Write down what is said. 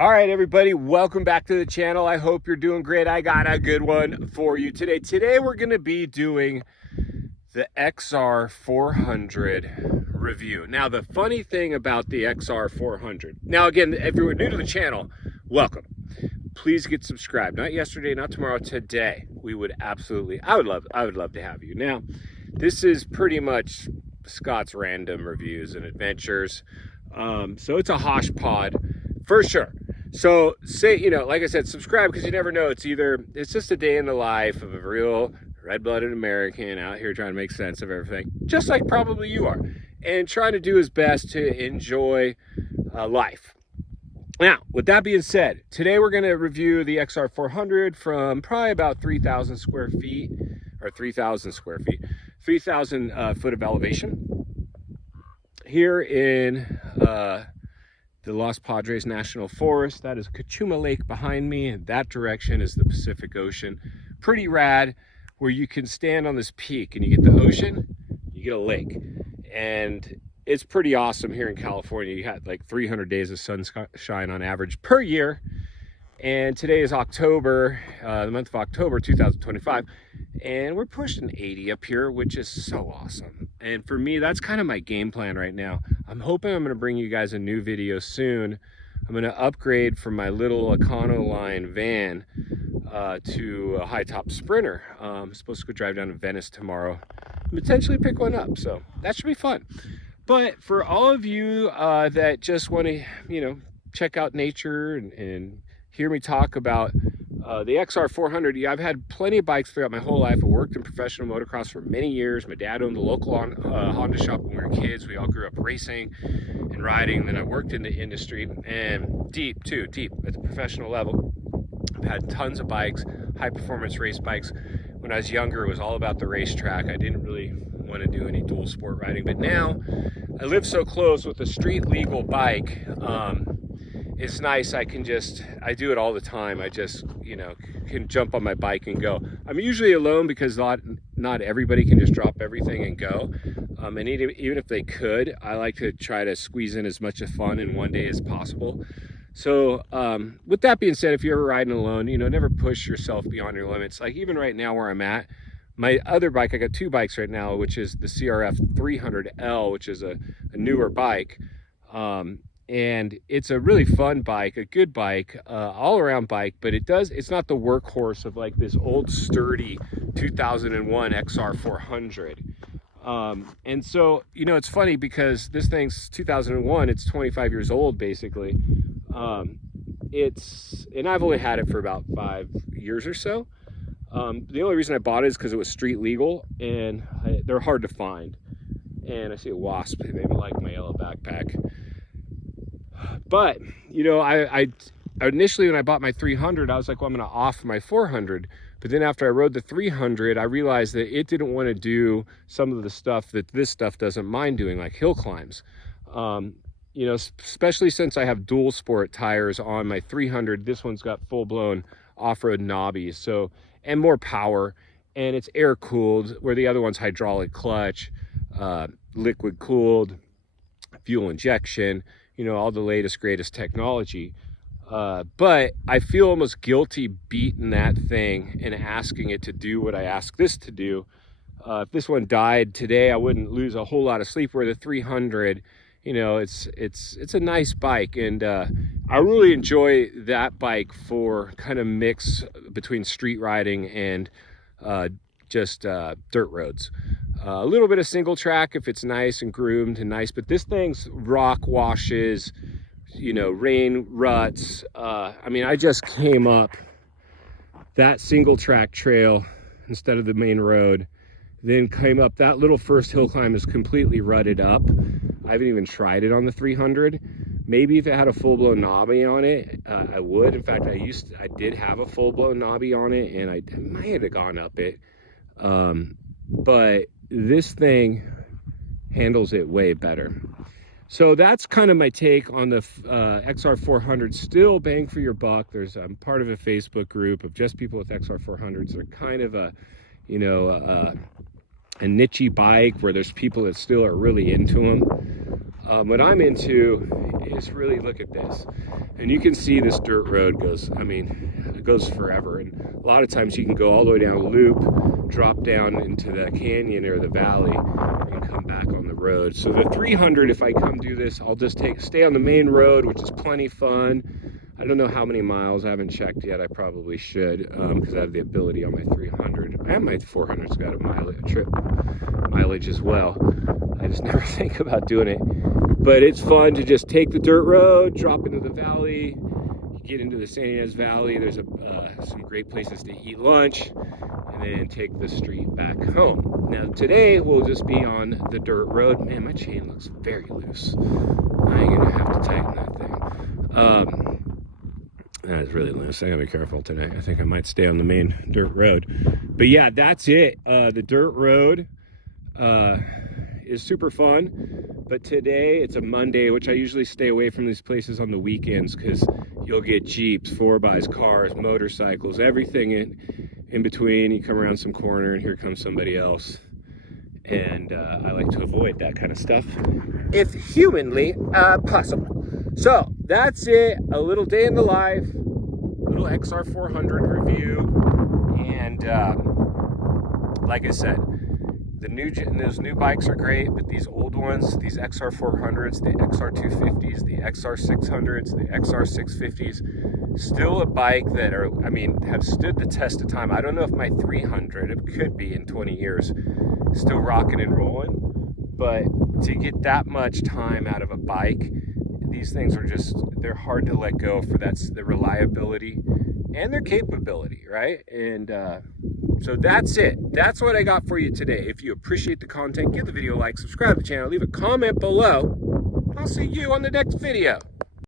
All right, everybody, welcome back to the channel. I hope you're doing great. I got a good one for you today. Today, we're going to be doing the XR400 review. Now, the funny thing about the XR400, now again, if you're new to the channel, welcome. Please get subscribed. Not yesterday, not tomorrow, today. We would absolutely, I would love to have you. Now, this is pretty much Scott's random reviews and adventures. So it's a hosh pod for sure. So say, like I said, subscribe, because you never know. It's just a day in the life of a real red-blooded American out here trying to make sense of everything, just like probably you are, and trying to do his best to enjoy life. Now, with that being said, today we're going to review the XR400 from probably about 3,000 square feet, or 3,000 square feet, 3,000 foot of elevation here in the Los Padres National Forest. That is Cachuma Lake behind me, and that direction is the Pacific Ocean. Pretty rad, where you can stand on this peak and you get the ocean, you get a lake, and it's pretty awesome here in California. You had like 300 days of sunshine on average per year, and today is October, the month of October 2025, and we're pushing 80 up here, which is so awesome. And for me, that's kind of my game plan right now. I'm hoping I'm going to bring you guys a new video soon. I'm going to upgrade from my little Econoline van to a high-top Sprinter. I'm supposed to go drive down to Venice tomorrow and potentially pick one up, so that should be fun. But for all of you that just want to, check out nature and hear me talk about the XR400, I've had plenty of bikes throughout my whole life. I worked in professional motocross for many years. My dad owned a local Honda shop when we were kids. We all grew up racing and riding. Then I worked in the industry, and deep at the professional level. I've had tons of bikes, high performance race bikes. When I was younger, it was all about the racetrack. I didn't really want to do any dual sport riding, but now I live so close with a street legal bike. It's nice. I do it all the time. I just, can jump on my bike and go. I'm usually alone because not everybody can just drop everything and go. And even if they could, I like to try to squeeze in as much of fun in one day as possible. So with that being said, if you're ever riding alone, never push yourself beyond your limits. Like even right now where I'm at, my other bike, I got two bikes right now, which is the CRF300L, which is a newer bike. And it's a really fun bike, a good bike, all-around bike, but it's not the workhorse of like this old sturdy 2001 XR400. And so, it's funny because this thing's 2001, it's 25 years old basically. And I've only had it for about 5 years or so. The only reason I bought it is because it was street legal, and they're hard to find. And I see a wasp, they may like my yellow backpack. But, I initially, when I bought my 300, I was like, well, I'm going to off my 400. But then after I rode the 300, I realized that it didn't want to do some of the stuff that this stuff doesn't mind doing, like hill climbs. Especially since I have dual sport tires on my 300, this one's got full-blown off-road knobbies, so, and more power, and it's air cooled, where the other one's hydraulic clutch, liquid cooled, fuel injection, all the latest, greatest technology. But I feel almost guilty beating that thing and asking it to do what I asked this to do. If this one died today, I wouldn't lose a whole lot of sleep, where the 300, it's a nice bike. And I really enjoy that bike for kind of mix between street riding and just dirt roads. A little bit of single track if it's nice and groomed and nice, but this thing's rock washes, rain ruts. I just came up that single track trail instead of the main road, then came up that little first hill climb is completely rutted up. I haven't even tried it on the 300. Maybe if it had a full-blown knobby on it, I would. In fact, I did have a full-blown knobby on it, and I might have gone up it. But this thing handles it way better. So that's kind of my take on the XR400. Still bang for your buck. I'm part of a Facebook group of just people with XR400s. They're kind of a niche bike where there's people that still are really into them. What I'm into is really, look at this. And you can see this dirt road goes, I mean, it goes forever. And a lot of times you can go all the way down loop, drop down into the canyon or the valley, and come back on the road. So the 300, if I come do this, I'll just stay on the main road, which is plenty fun. I don't know how many miles, I haven't checked yet. I probably should, because I have the ability on my 300. And my 400's got a mileage as well. I just never think about doing it. But it's fun to just take the dirt road, drop into the valley, get into the San Ynez Valley. There's some great places to eat lunch, and then take the street back home. Now today we'll just be on the dirt road. Man, my chain looks very loose. I ain't gonna have to tighten that thing. That is really loose. I gotta be careful today. I think I might stay on the main dirt road. But yeah, that's it. The dirt road is super fun. But today, it's a Monday, which I usually stay away from these places on the weekends because you'll get Jeeps, 4x, cars, motorcycles, everything in between. You come around some corner and here comes somebody else. And I like to avoid that kind of stuff if humanly possible. So that's it. A little day in the life, little XR400 review. And like I said, those new bikes are great, but these old ones, these XR400s, the XR250s, the XR600s, the XR650s, still a bike that have stood the test of time. I don't know if my 300, it could be in 20 years, still rocking and rolling, but to get that much time out of a bike, these things are they're hard to let go for the reliability and their capability, right? And so that's it. That's what I got for you today. If you appreciate the content, give the video a like, subscribe to the channel, leave a comment below. I'll see you on the next video.